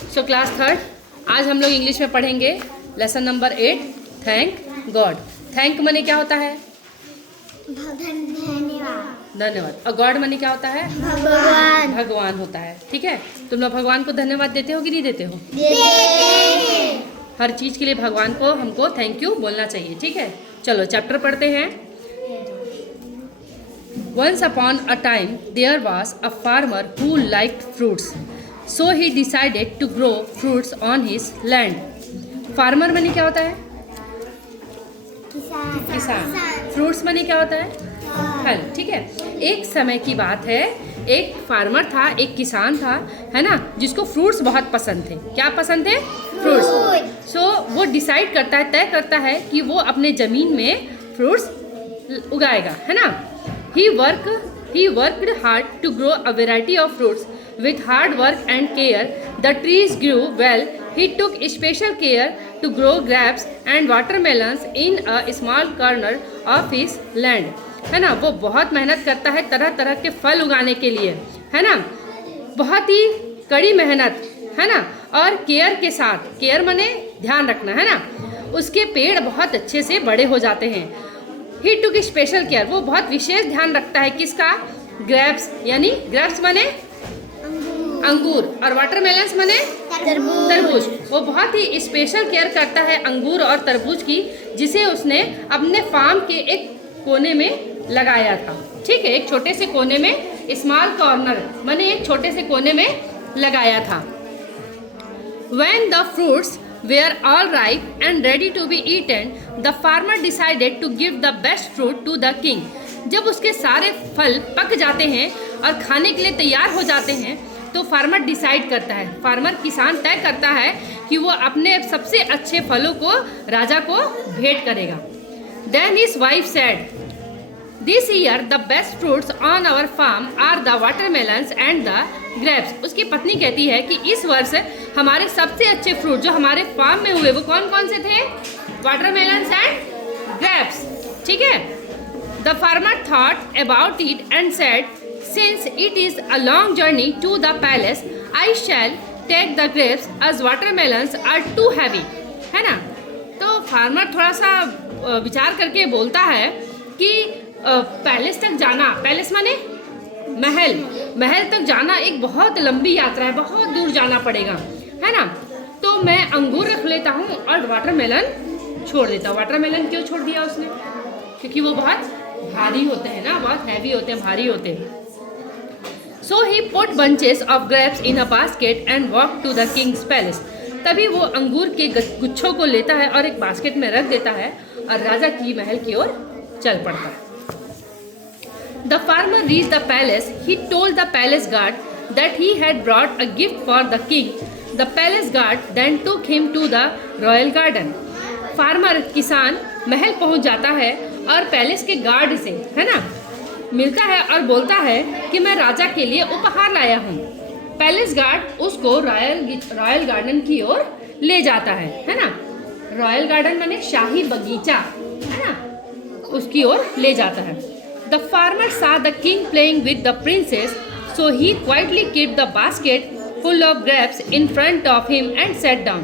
So class third, आज हम लोग इंग्लिश में पढ़ेंगे lesson number 8, thank God. Thank मने क्या होता है? धन्यवाद। धन्यवाद। और गॉड मने क्या होता है? भगवान। भगवान होता है। ठीक है, तुम लोग भगवान को धन्यवाद देते हो कि नहीं देते हो? देते हैं। हर चीज़ के लिए भगवान को हमको थैंक यू बोलना चाहिए। ठीक है, चलो चैप्टर पढ़ते हैं। Once upon a time there was a farmer who liked fruits, so he decided to grow fruits on his land. Farmer मने क्या होता है? किसान। फ्रूट्स मने क्या होता है? फल। ठीक है, एक समय की बात है, एक फार्मर था, एक किसान था, है ना, जिसको फ्रूट्स बहुत पसंद थे। क्या पसंद थे? फ्रूट्स। सो वो डिसाइड करता है, तय करता है कि वो अपने ज़मीन में फ्रूट्स उगाएगा, है ना। He worked hard to grow a variety of fruits. With hard work and care, the trees grew well. He took special care to grow grapes and watermelons in a small corner of his land. है ना, वो बहुत मेहनत करता है तरह तरह के फल उगाने के लिए, है ना, बहुत ही कड़ी मेहनत, है ना, और केयर के साथ, केयर मने ध्यान रखना, है ना, उसके पेड़ बहुत अच्छे से बड़े हो जाते हैं। ही टुक स्पेशल केयर, वो बहुत विशेष ध्यान रखता है किसका? ग्रेप्स, यानी ग्रेप्स मने अंगूर, और वाटरमेलन्स मने तरबूज। वो बहुत ही स्पेशल केयर करता है अंगूर और तरबूज की, जिसे उसने अपने फार्म के एक कोने में लगाया था। ठीक है, एक छोटे से कोने में, स्मॉल कॉर्नर मने एक छोटे से कोने में लगाया था। When the fruits were all ripe and ready to be eaten, the farmer decided to give the best fruit to the king. जब उसके सारे फल पक जाते हैं और खाने के लिए तैयार हो जाते हैं, तो फार्मर डिसाइड करता है, फार्मर किसान तय करता है कि वो अपने सबसे अच्छे फलों को राजा को भेंट करेगा। Then his wife said, This year the best fruits on our farm are the watermelons and the grapes. उसकी पत्नी कहती है कि इस वर्ष हमारे सबसे अच्छे फ्रूट जो हमारे फार्म में हुए वो कौन कौन से थे? Watermelons and grapes. ठीक है, the farmer thought about it and said, since it is a long journey to the palace, I shall take the grapes as watermelons are too heavy. है ना, तो फार्मर थोड़ा सा विचार करके बोलता है कि पैलेस तक जाना, पैलेस माने महल, महल तक जाना एक बहुत लंबी यात्रा है, बहुत दूर जाना पड़ेगा, है ना, तो मैं अंगूर रख लेता हूँ और वाटरमेलन छोड़ देता हूँ। वाटरमेलन क्यों छोड़ दिया उसने? क्योंकि वो बहुत भारी होते हैं ना, बहुत हैवी होते हैं, भारी होते हैं। So he put bunches of grapes in a basket and walk to the king's palace. तभी वो अंगूर के गुच्छों को लेता है और एक बास्केट में रख देता है और राजा की महल की ओर चल पड़ता है। The farmer reached the palace. He told the palace guard that he had brought a gift for the king. The palace guard then took him to the royal garden. Farmer किसान महल पहुंच जाता है और पैलेस के guard से, है ना, मिलता है और बोलता है कि मैं राजा के लिए उपहार लाया हूँ। पैलेस गार्ड उसको रॉयल गार्डन की ओर ले जाता है ना, रॉयल गार्डन माने शाही बगीचा, है ना, उसकी ओर ले जाता है। The farmer saw the king playing with the princess, so he quietly kept the basket full of grapes in front of him and sat down.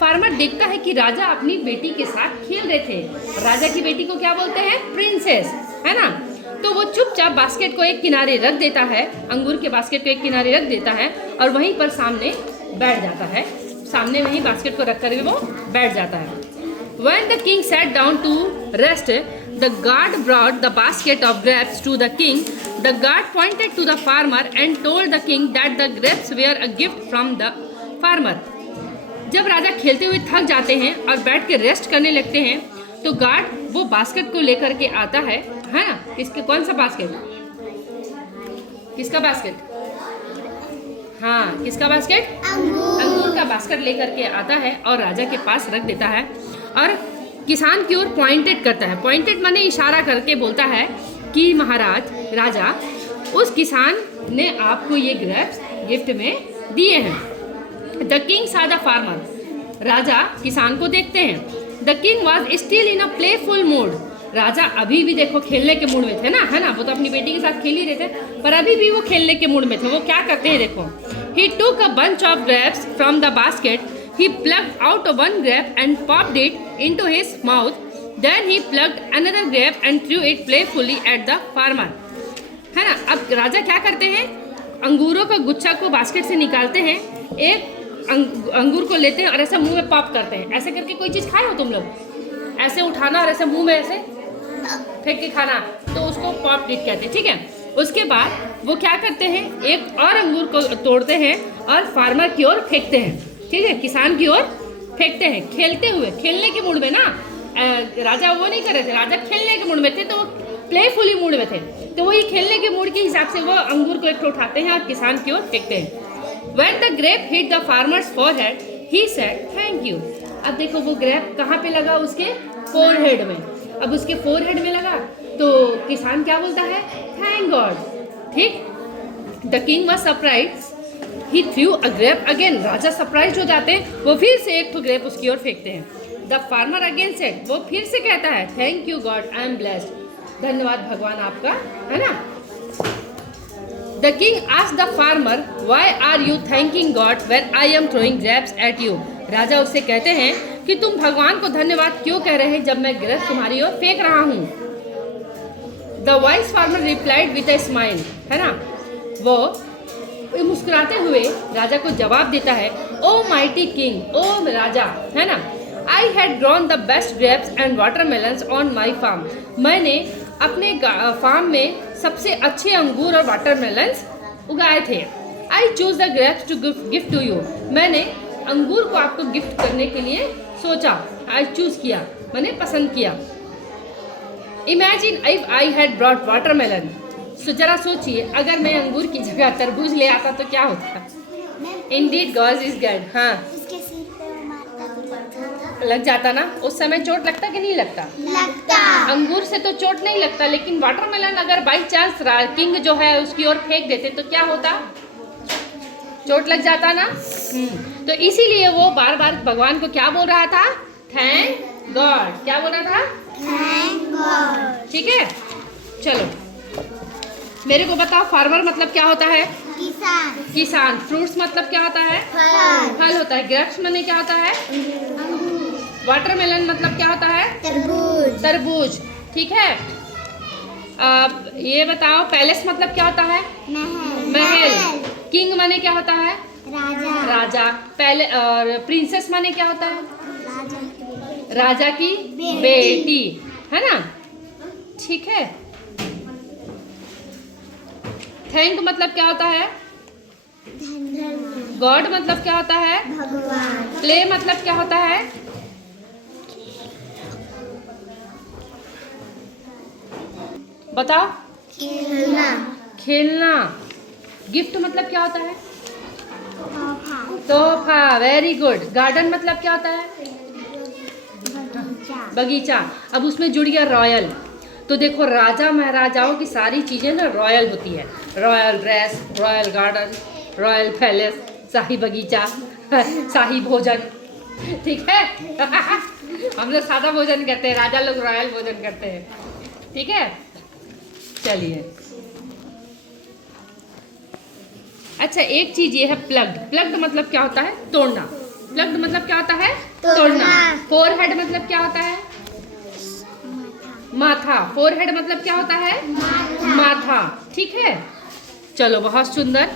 Farmer देखता है कि राजा अपनी बेटी के साथ खेल रहे थे। राजा की बेटी को क्या बोलते हैं? प्रिंसेस, है ना। तो वो चुपचाप बास्केट को एक किनारे रख देता है, अंगूर के बास्केट को एक किनारे रख देता है और वहीं पर सामने बैठ जाता है, सामने वहीं बास्केट को रख कर वो बैठ जाता है। When the king sat down to rest, the guard brought the basket of grapes to the king. The guard pointed to the farmer and told the king that the grapes were a gift from the farmer. जब राजा खेलते हुए थक जाते हैं और बैठ के rest करने लगते हैं, तो गार्ड वो बास्केट को लेकर के आता है ना, किसके, कौन सा बास्केट, किसका बास्केट? हाँ, किसका बास्केट? अंगूर का बास्केट लेकर के आता है और राजा के पास रख देता है और किसान की ओर पॉइंटेड करता है। पॉइंटेड माने इशारा करके बोलता है कि महाराज, राजा, उस किसान ने आपको ये ग्रेप्स गिफ्ट में दिए हैं। The king saw the farmer, राजा किसान को देखते हैं। The king was still in a playful mood, राजा अभी भी देखो खेलने के मूड में थे ना, है ना, वो तो अपनी बेटी के साथ खेल ही रहे थे, पर अभी भी वो खेलने के मूड में थे। वो क्या करते हैं देखो, He took a bunch of grapes from the basket. He plucked out one grape and popped it into his mouth. Then he plucked another grape and threw it playfully at the farmer. है ना। अब राजा क्या करते हैं, अंगूरों का गुच्छा को बास्केट से निकालते हैं, एक अंगूर को लेते हैं और ऐसे मुंह में पॉप करते हैं। ऐसे करके कोई चीज़ खाए हो तुम लोग, ऐसे उठाना और ऐसे मुंह में ऐसे फेंक के खाना, तो उसको पॉप डिट कहते हैं, ठीक है। उसके बाद वो क्या करते हैं, एक और अंगूर को तोड़ते हैं और फार्मर की ओर फेंकते हैं, ठीक है, किसान की ओर फेंकते हैं, खेलते हुए, खेलने के मूड में ना। राजा वो नहीं कर रहे थे, राजा खेलने के मूड में थे, तो वो प्लेफुली मूड में थे, तो वही खेलने के मूड के हिसाब से वो अंगूर को एक उठाते हैं और किसान की ओर फेंकते हैं। When the grape hit the farmer's forehead, he said, "Thank you." अब देखो वो ग्रेप कहाँ पे लगा, उसके फोरहेड में। अब उसके फोरहेड में लगा तो किसान क्या बोलता है, थैंक गॉड, ठीक। The king was surprise, he threw a grape again. राजा सरप्राइज हो जाते हैं, वो फिर से एक तो ग्रेप उसकी ओर फेंकते हैं। द फार्मर अगेन सेड, वो फिर से कहता है, thank you God, I am blessed, धन्यवाद भगवान आपका, है ना। The king asked the farmer, why are you thanking God when I am throwing grapes at you. राजा उससे कहते हैं कि तुम भगवान को धन्यवाद क्यों कह रहे हैं जब मैं ग्रेप्स तुम्हारी ओर फेंक रहा हूँ। The vice farmer replied with a smile, है ना, वो मुस्कुराते हुए राजा को जवाब देता है, ओ माइटी किंग, ओ राजा, है ना, I had grown the best grapes and watermelons on my farm. मैंने अपने फार्म में सबसे अच्छे अंगूर और वाटरमेलन्स उगाए थे। I choose the grapes to gift to you. मैंने अंगूर को आपको गिफ्ट करने के लिए सोचा, आई चूज किया, मैंने पसंद किया। Imagine if I had brought watermelon. So जरा सोचिए, अगर मैं अंगूर की जगह तरबूज ले आता तो क्या होता। Indeed God is God. हाँ, उसके सिर पे वो मारता तो लगता था। लग जाता ना, उस समय चोट लगता कि नहीं लगता? लगता। अंगूर से तो चोट नहीं लगता, लेकिन वाटरमेलन अगर बाई चांस किंग जो है उसकी ओर फेंक देते तो क्या होता, चोट लग जाता ना। तो इसीलिए वो बार बार भगवान को क्या बोल रहा था, थैंक गॉड। क्या बोल रहा था, थैंक गॉड। ठीक है। चलो मेरे को बताओ, फार्मर मतलब क्या होता है, किसान। किसान। फ्रूट्स मतलब क्या होता है, फल। फल होता है। ग्रेप्स माने क्या होता है, अंगूर। वाटरमेलन मतलब क्या होता है, तरबूज। तरबूज, ठीक है। अब ये बताओ, पैलेस मतलब क्या होता है, महल। महल। किंग माने क्या होता है, राजा। राजा। पहले और प्रिंसेस माने क्या होता है, राजा। राजा की बेटी। बेटी, है ना, ठीक है। थैंक मतलब क्या होता है, धन्यवाद। गॉड मतलब क्या होता है, भगवान। प्ले मतलब क्या होता है, बताओ, खेलना। खेलना। गिफ्ट मतलब क्या होता है, तोहफा। तोहफा, वेरी गुड। गार्डन मतलब क्या होता है, बगीचा। बगीचा। अब उसमें जुड़ गया रॉयल। तो देखो, राजा महाराजाओं की सारी चीज़ें ना रॉयल होती है। Royal dress, royal garden, royal palace, शाही बगीचा, शाही भोजन, ठीक है। हम लोग सादा भोजन करते हैं, राजा लोग रॉयल भोजन करते हैं, ठीक है। चलिए, अच्छा एक चीज ये है, प्लग्ड। प्लग्ड मतलब क्या होता है, तोड़ना। प्लग्ड मतलब क्या होता है, तोड़ना। फोरहेड मतलब क्या होता है, माथा। फोरहेड मतलब क्या होता है, माथा, ठीक है। चलो बहुत सुंदर।